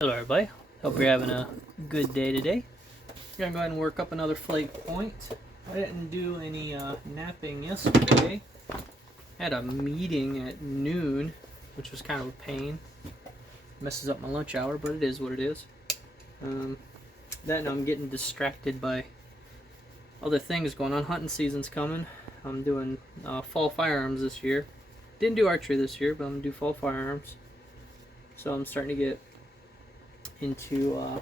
Hello everybody, hope you're having a good day today. We're going to go ahead and work up another flake point. I didn't do any napping yesterday. I had a meeting at noon, which was kind of a pain. Messes up my lunch hour, but it is what it is. That and I'm getting distracted by other things going on. Hunting season's coming. I'm doing fall firearms this year. Didn't do archery this year, but I'm going to do fall firearms. So I'm starting to get into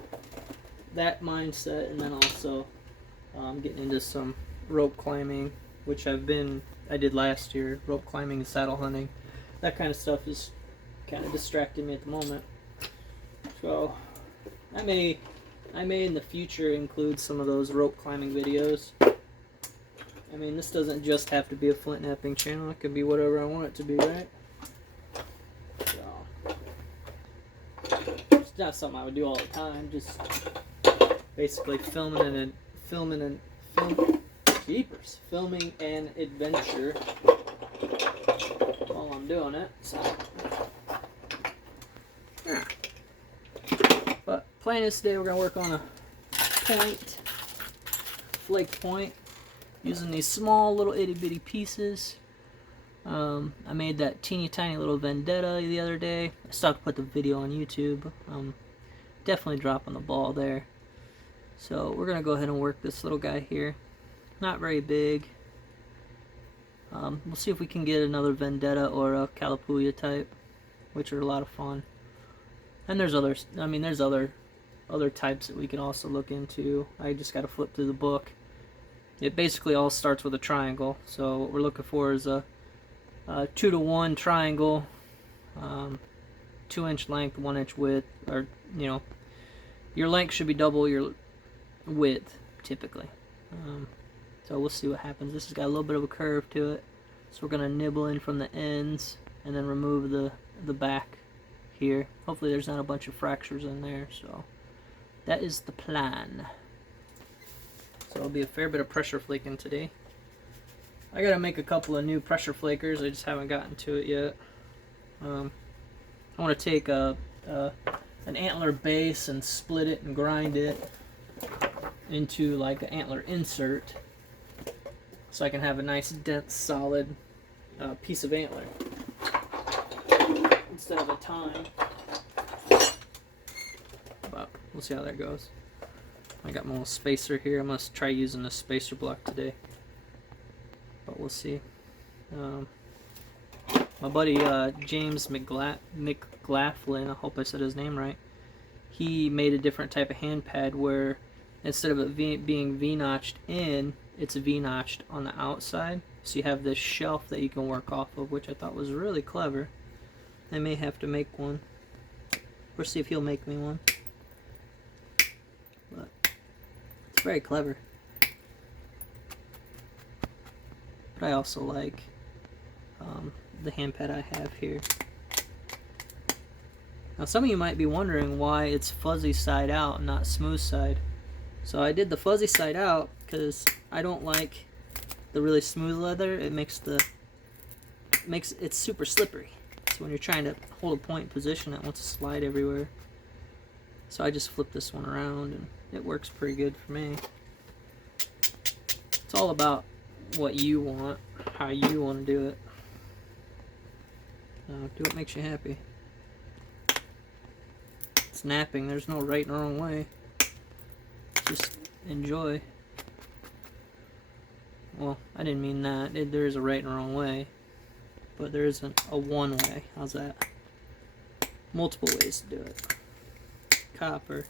that mindset, and then also getting into some rope climbing, which I did last year. Rope climbing and saddle hunting, that kind of stuff is kind of distracting me at the moment. So I may in the future include some of those rope climbing videos. I mean, this doesn't just have to be a flint napping channel. It could be whatever I want it to be, right? Not something I would do all the time, just basically filming an adventure while I'm doing it. So, yeah. But plan is today we're gonna work on a flake point, using these small little itty bitty pieces. I made that teeny tiny little Vendetta the other day. I still have to put the video on YouTube. Definitely dropping the ball there. So we're going to go ahead and work this little guy here. Not very big. We'll see if we can get another Vendetta or a Calipuya type, which are a lot of fun. And there's others. I mean, there's other types that we can also look into. I just got to flip through the book. It basically all starts with a triangle. So what we're looking for is a 2-to-1 triangle, 2-inch length, 1-inch width, or your length should be double your width typically. So we'll see what happens. This has got a little bit of a curve to it, so we're gonna nibble in from the ends and then remove the back here. Hopefully there's not a bunch of fractures in there. So that is the plan. So it'll be a fair bit of pressure flaking today. I gotta make a couple of new pressure flakers. I just haven't gotten to it yet. I want to take an antler base and split it and grind it into like an antler insert, so I can have a nice dense solid piece of antler instead of a tine. But we'll see how that goes. I got my little spacer here. I must try using this spacer block today, but we'll see. My buddy James McLaughlin, I hope I said his name right, he made a different type of hand pad where instead of it being V-notched in, it's V-notched on the outside. So you have this shelf that you can work off of, which I thought was really clever. I may have to make one, or see if he'll make me one. But it's very clever. But I also like the hand pad I have here. Now some of you might be wondering why it's fuzzy side out and not smooth side. So I did the fuzzy side out because I don't like the really smooth leather. It makes it's super slippery. So when you're trying to hold a point in position, it wants to slide everywhere. So I just flip this one around and it works pretty good for me. It's all about what you want, how you want to do it. Do what makes you happy. It's napping. There's no right and wrong way. Just enjoy. Well, I didn't mean that. There is a right and wrong way, but there isn't a one way. How's that? Multiple ways to do it. Copper,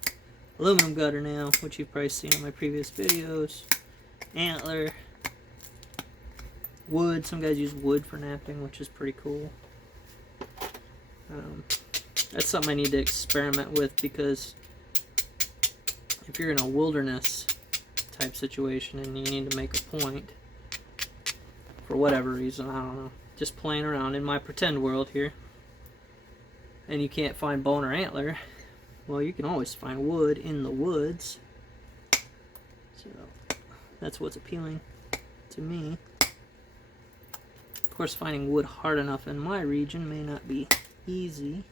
aluminum gutter nail, which you've probably seen in my previous videos. Antler. Wood. Some guys use wood for napping, which is pretty cool. That's something I need to experiment with, because if you're in a wilderness type situation and you need to make a point for whatever reason, I don't know, just playing around in my pretend world here, and you can't find bone or antler, well, you can always find wood in the woods. So that's what's appealing to me. Of course, finding wood hard enough in my region may not be easy.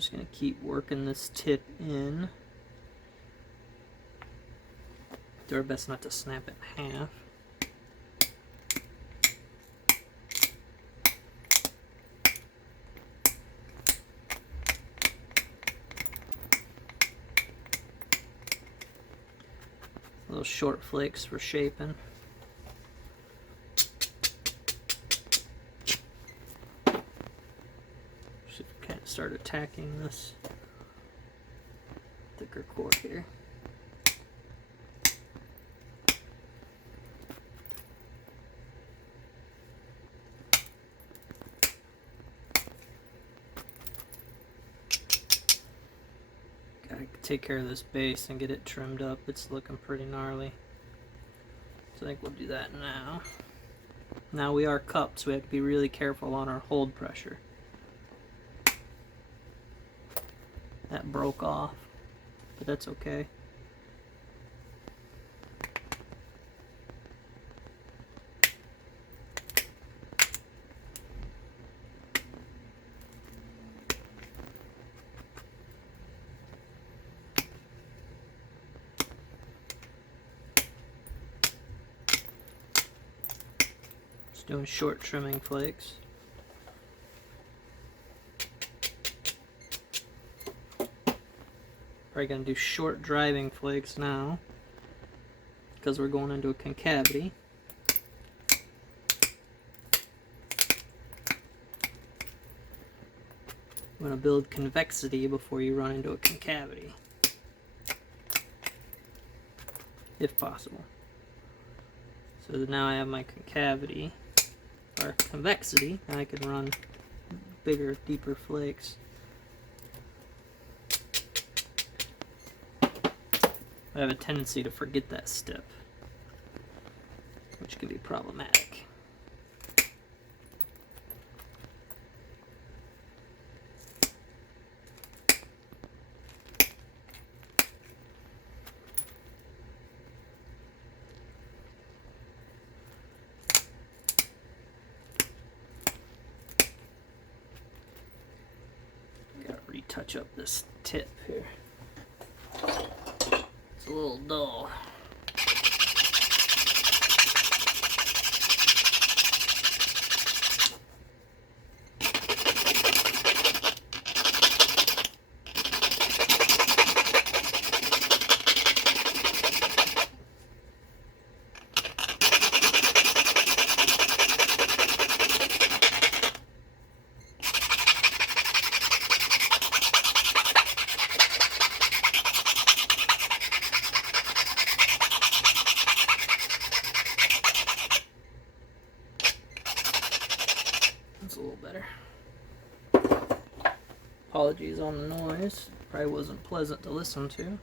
just going to keep working this tip in. Do our best not to snap it in half. Little short flakes for shaping. Should kind of start attacking this thicker core here. Take care of this base and get it trimmed up. It's looking pretty gnarly. So I think we'll do that now. Now we are cupped, so we have to be really careful on our hold pressure. That broke off, but that's okay. Doing short trimming flakes. Probably gonna do short driving flakes now because we're going into a concavity. You want to build convexity before you run into a concavity, if possible. So now I have my concavity. Or convexity, and I can run bigger, deeper flakes. I have a tendency to forget that step, which can be problematic. Touch up this tip here. It's a little dull. Apologies on the noise. Probably wasn't pleasant to listen to.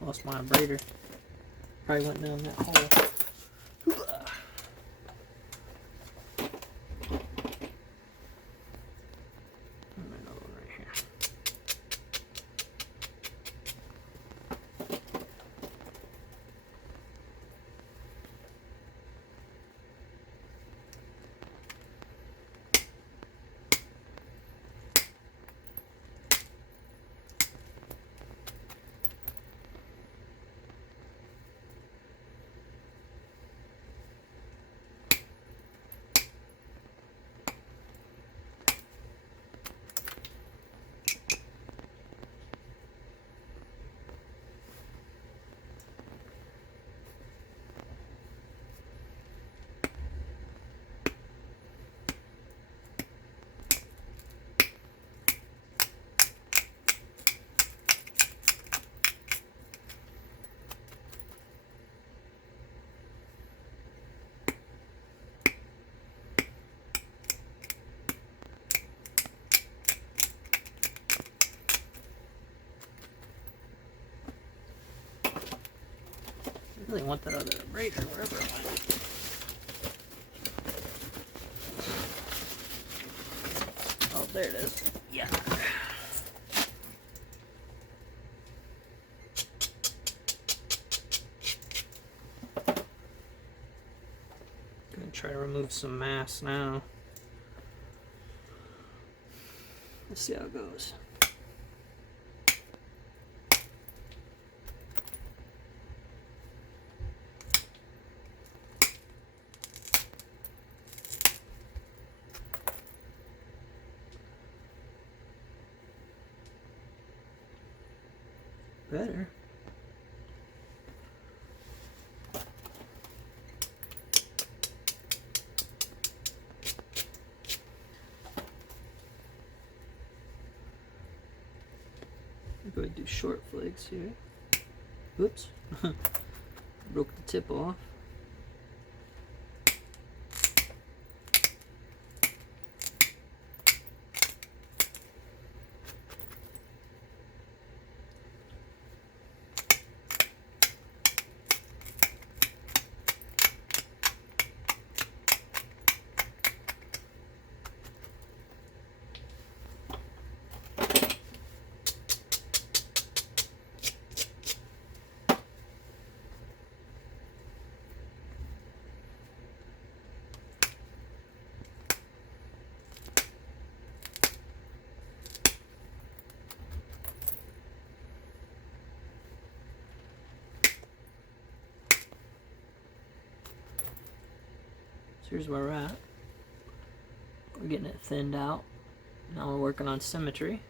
Lost my abrader. Probably went down that hole. I really want that other abrader wherever it went. there it is. Yeah. Gonna try to remove some mass now. Let's see how it goes. Better. Go ahead and do short flakes here. Oops. Broke the tip off. Here's where we're at. We're getting it thinned out. Now we're working on symmetry.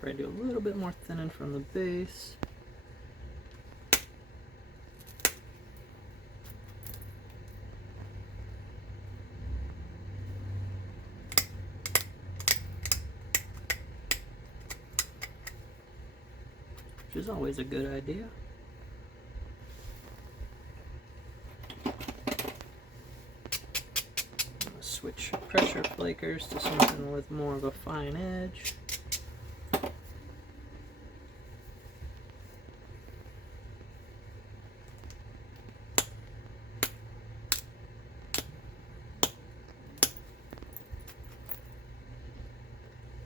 Probably do a little bit more thinning from the base. Which is always a good idea. Switch pressure flakers to something with more of a fine edge.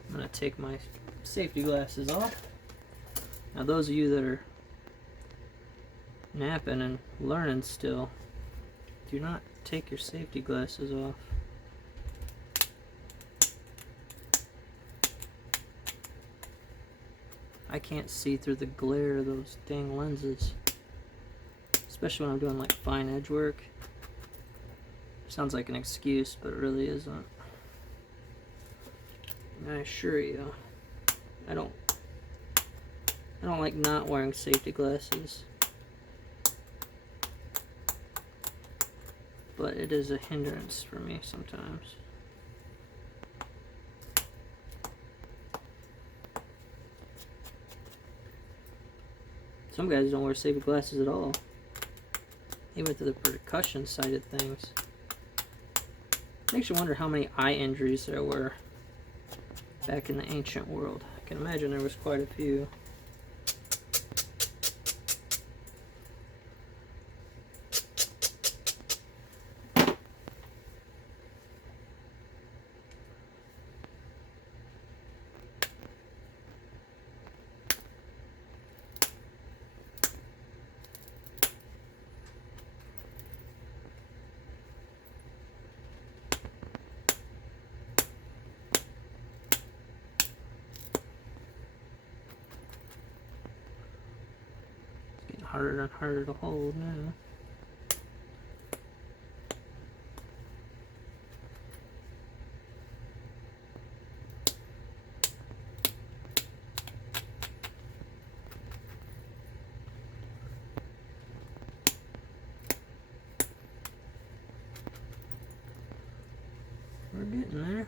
I'm going to take my safety glasses off. Now those of you that are napping and learning still, do not take your safety glasses off. I can't see through the glare of those dang lenses, especially when I'm doing like fine edge work. Sounds like an excuse, but it really isn't. And I assure you, I don't like not wearing safety glasses, but it is a hindrance for me sometimes. Some guys don't wear safety glasses at all, even to the percussion side of things. Makes you wonder how many eye injuries there were back in the ancient world. I can imagine there was quite a few. Harder and harder to hold now. We're getting there.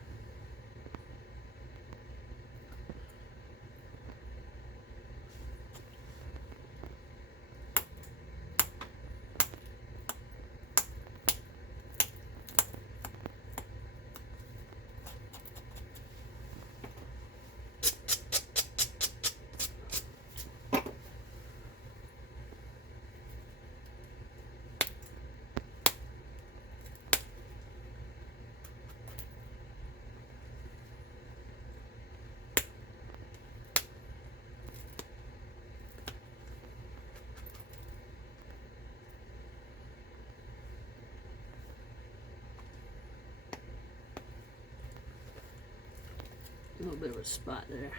A little bit of a spot there.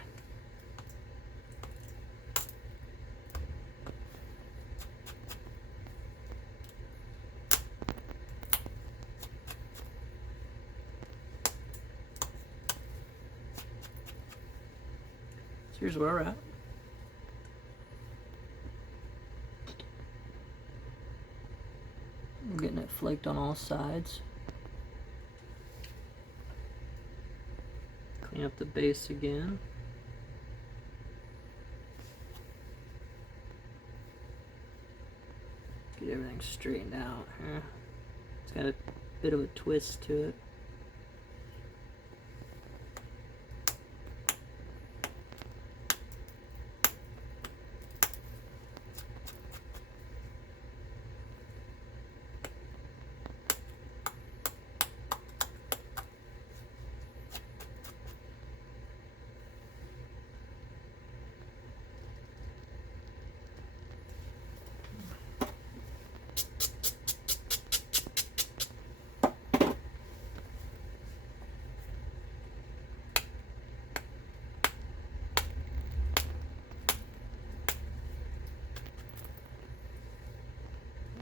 So here's where we're at. We're getting it flaked on all sides. Clean up the base again. Get everything straightened out here. It's got a bit of a twist to it.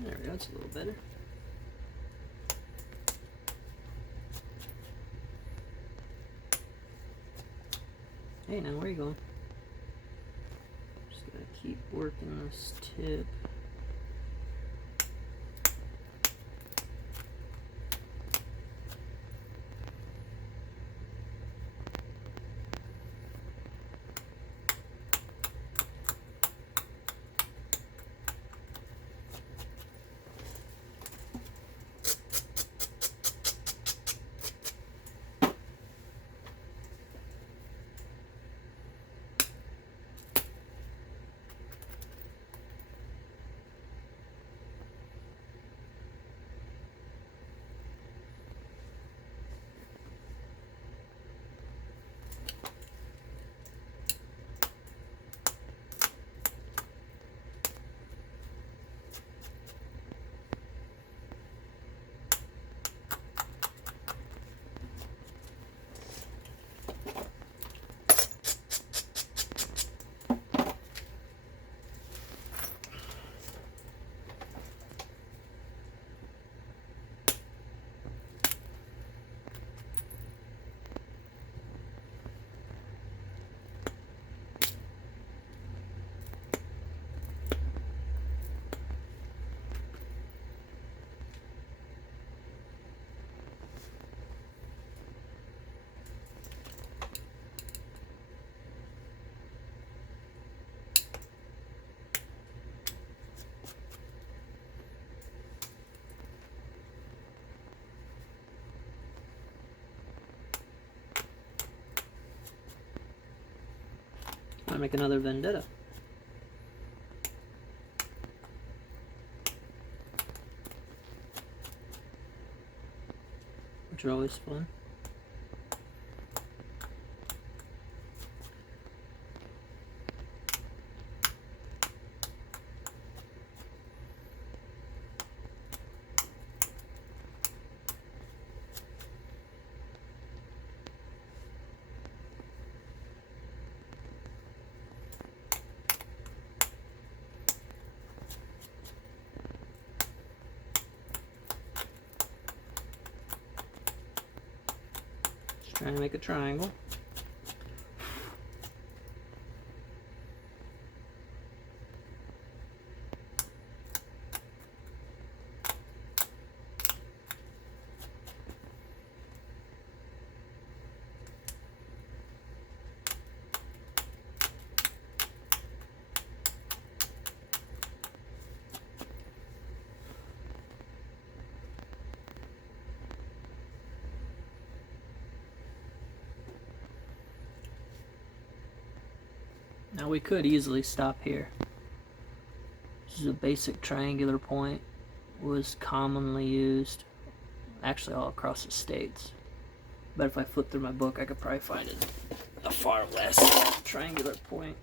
There we go, it's a little better. Hey, now where are you going? Just gotta keep working this tip. I'll make another Vendetta. Which are always fun. Trying to make a triangle. Now we could easily stop here. This is a basic triangular point. Was commonly used actually all across the states. But if I flip through my book, I could probably find it a far less triangular point.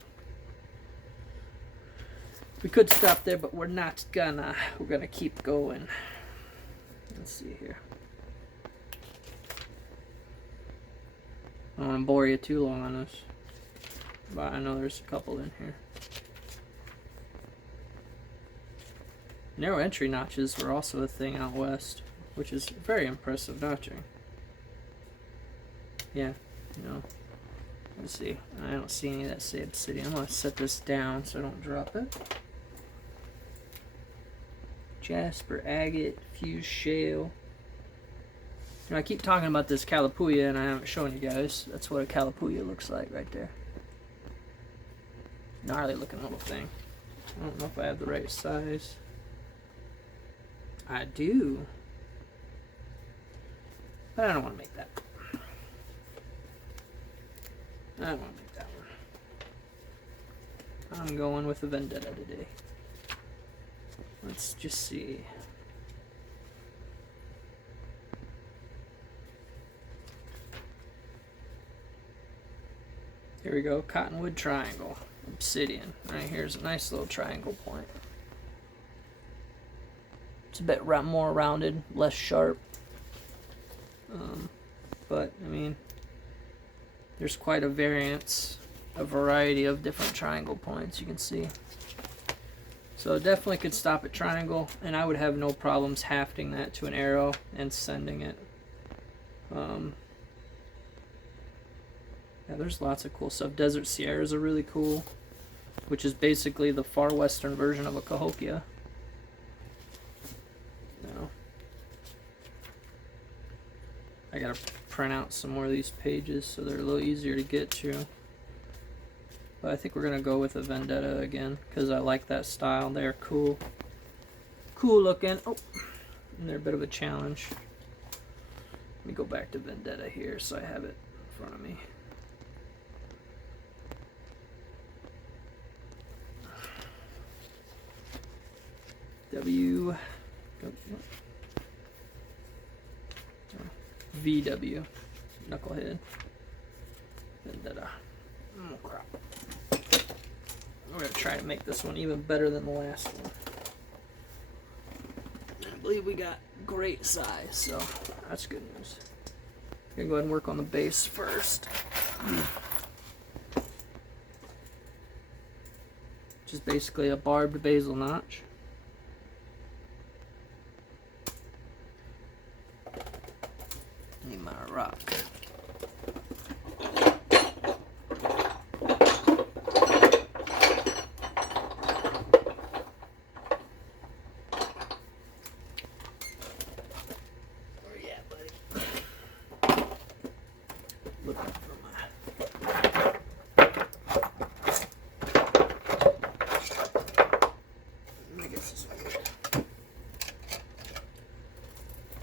We could stop there, but we're not gonna. We're gonna keep going. Let's see here. I don't want to bore you too long on this, but I know there's a couple in here. Narrow entry notches were also a thing out west, which is very impressive notching. Yeah, you know. Let's see. I don't see any that say Obsidian. I'm going to set this down so I don't drop it. Jasper, agate, fused shale. You know, I keep talking about this Kalapuya and I haven't shown you guys. That's what a Kalapuya looks like right there. Gnarly looking little thing. I don't know if I have the right size. I do. But I don't want to make that. I don't want to make that one. I'm going with a Vendetta today. Let's just see. Here we go, Cottonwood Triangle, Obsidian. Right here's a nice little triangle point. It's a bit more rounded, less sharp. But, I mean, there's quite a variety of different triangle points you can see. So it definitely could stop at triangle, and I would have no problems hafting that to an arrow and sending it. Yeah, there's lots of cool stuff. Desert Sierras are really cool, which is basically the far western version of a Cahokia. No. I gotta print out some more of these pages so they're a little easier to get to. But I think we're gonna go with a Vendetta again because I like that style. They're cool. Cool looking. Oh, and they're a bit of a challenge. Let me go back to Vendetta here so I have it in front of me. VW, Knucklehead, Vendetta. Oh crap. We're going to try to make this one even better than the last one. I believe we got great size, so that's good news. I'm going to go ahead and work on the base first. Which is basically a barbed basil notch. Need my rock.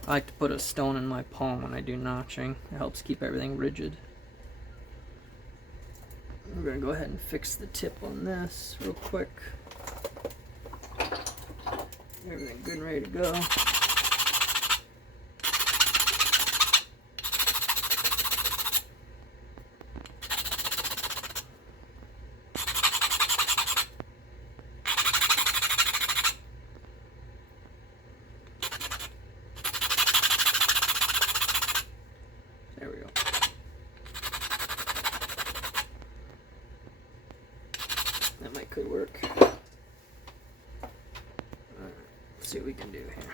I like to put a stone in my palm when I do notching. It helps keep everything rigid. We're going to go ahead and fix the tip on this real quick. Everything good and ready to go. There we go. That might could work. Alright, let's see what we can do here.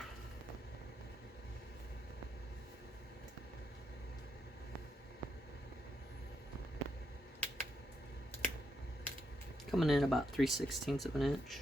Coming in about 3/16 of an inch.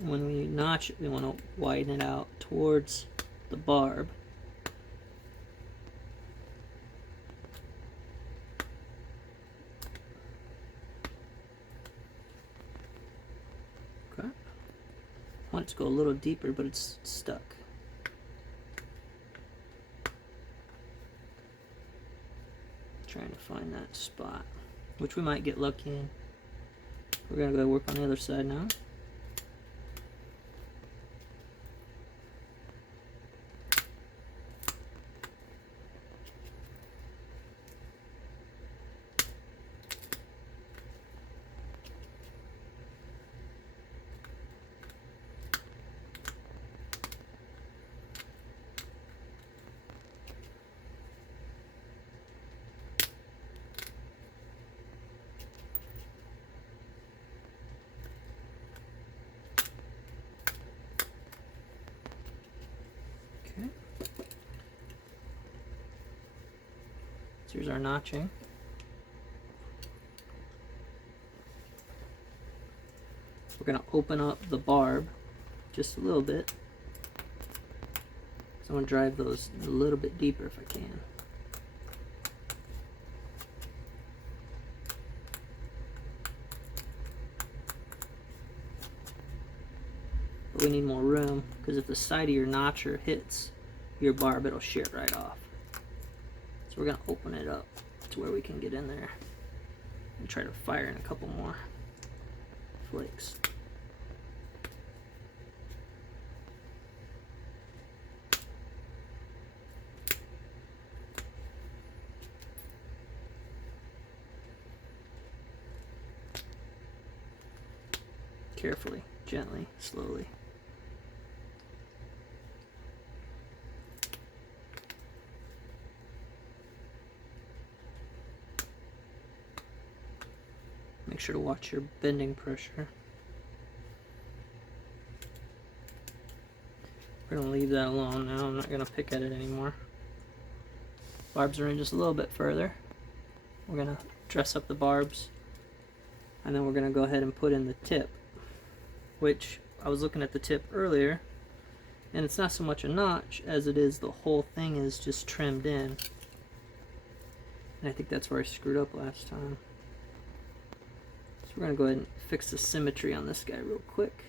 When we notch it, we want to widen it out towards the barb. want it to go a little deeper, but it's stuck. Trying to find that spot, which we might get lucky in. We're gonna go work on the other side now. Okay. So here's our notching. We're going to open up the barb just a little bit. So I'm going to drive those a little bit deeper if I can. But we need more room, because if the side of your notcher hits your barb, it'll shear it right off. So we're going to open it up to where we can get in there and try to fire in a couple more flakes. Carefully, gently, slowly. Make sure to watch your bending pressure. We're going to leave that alone now. I'm not going to pick at it anymore. Barbs are in just a little bit further. We're going to dress up the barbs, and then we're going to go ahead and put in the tip, which I was looking at the tip earlier, and it's not so much a notch as it is the whole thing is just trimmed in. And I think that's where I screwed up last time. So we're going to go ahead and fix the symmetry on this guy real quick.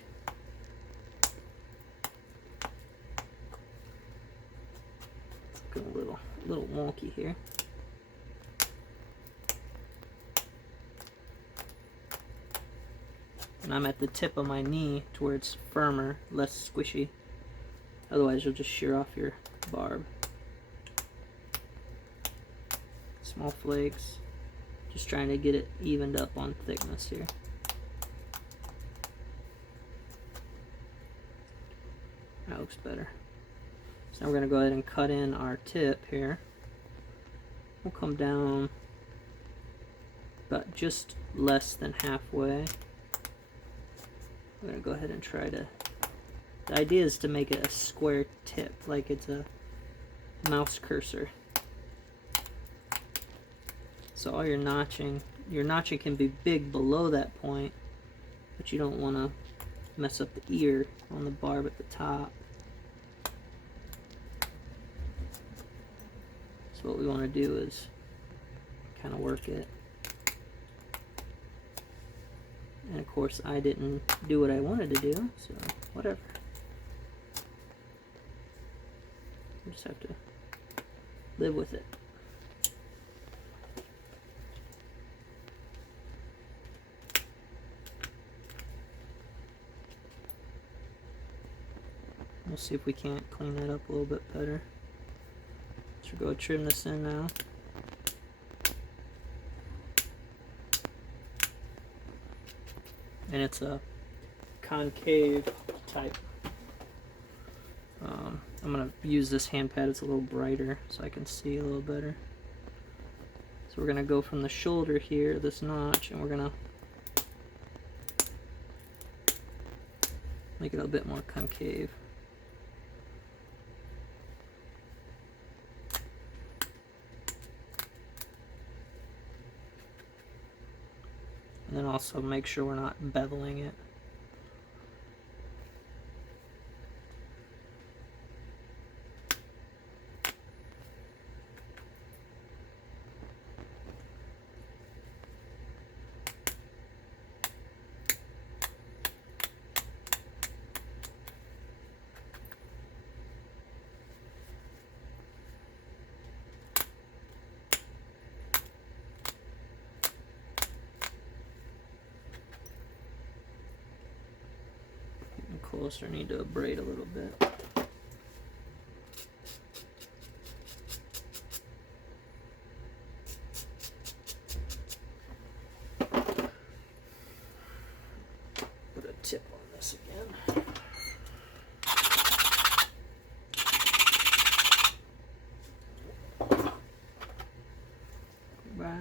It's looking a little wonky here. And I'm at the tip of my knee to where it's firmer, less squishy. Otherwise you'll just shear off your barb. Small flakes. Just trying to get it evened up on thickness here. That looks better. So now we're going to go ahead and cut in our tip here. We'll come down about just less than halfway. I'm going to go ahead and try to... The idea is to make it a square tip, like it's a mouse cursor. So all your notching can be big below that point, but you don't want to mess up the ear on the barb at the top. So what we want to do is kind of work it. And of course I didn't do what I wanted to do, so whatever. We just have to live with it. We'll see if we can't clean that up a little bit better. So we'll go trim this in now. And it's a concave type. I'm going to use this hand pad, it's a little brighter so I can see a little better. So we're going to go from the shoulder here, this notch, and we're going to make it a bit more concave. And then also make sure we're not beveling it. closer. I need to abrade a little bit. Put a tip on this again. Back.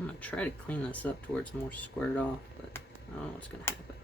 I'm gonna try to clean this up to where it's more squared off, but I don't know what's gonna happen.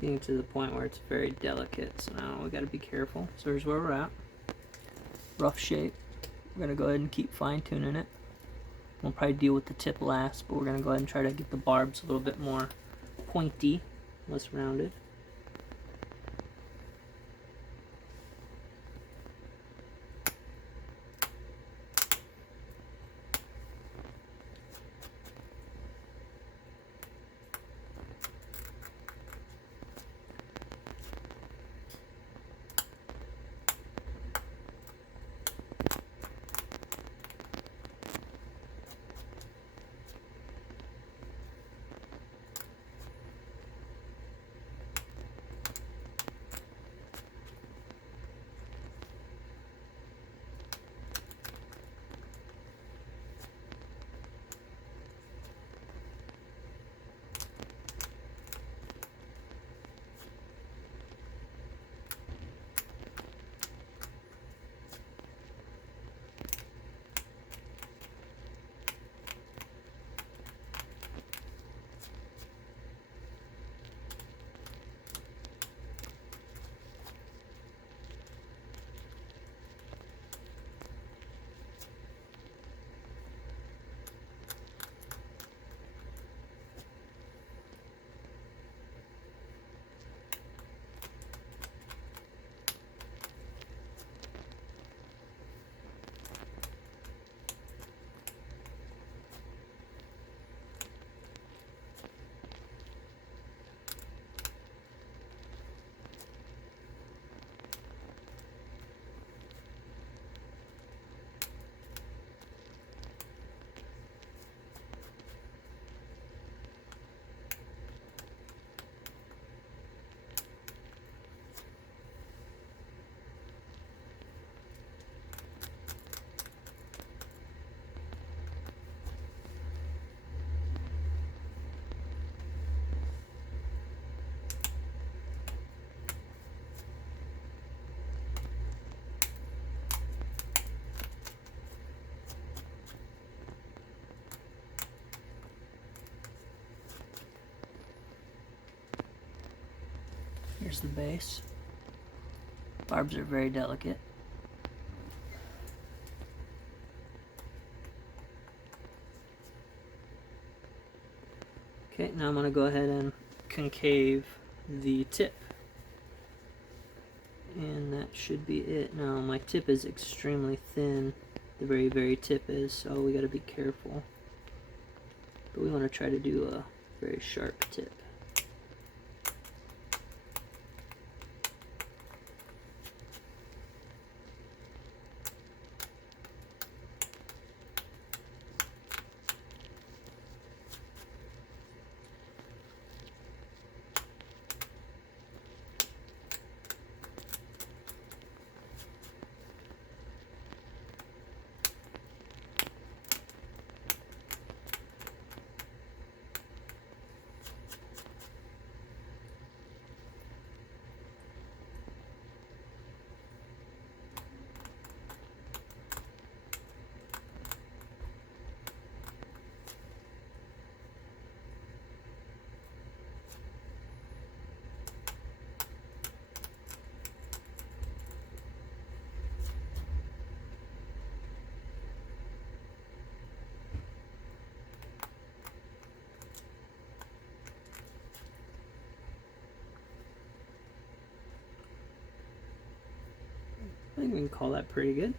Getting to the point where it's very delicate, so now we got to be careful. So here's where we're at. Rough shape. We're going to go ahead and keep fine tuning it. We'll probably deal with the tip last, but we're going to go ahead and try to get the barbs a little bit more pointy, less rounded. Here's the base. Barbs are very delicate. Okay, now I'm going to go ahead and concave the tip. And that should be it. Now my tip is extremely thin. The very, very tip is, so we got to be careful. But we want to try to do a very sharp tip. I think we can call that pretty good.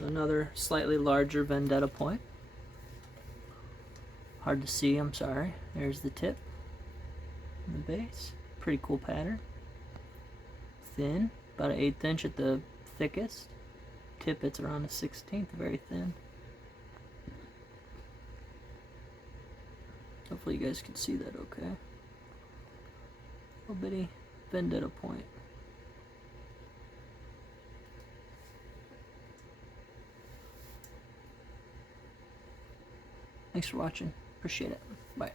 Another slightly larger Vendetta point. Hard to see, I'm sorry. There's the tip and the base. Pretty cool pattern. Thin, about an 1/8 inch at the thickest. Tip, it's around a 1/16, very thin. Hopefully you guys can see that okay. Little bitty Vendetta point. Thanks for watching. Appreciate it. Bye.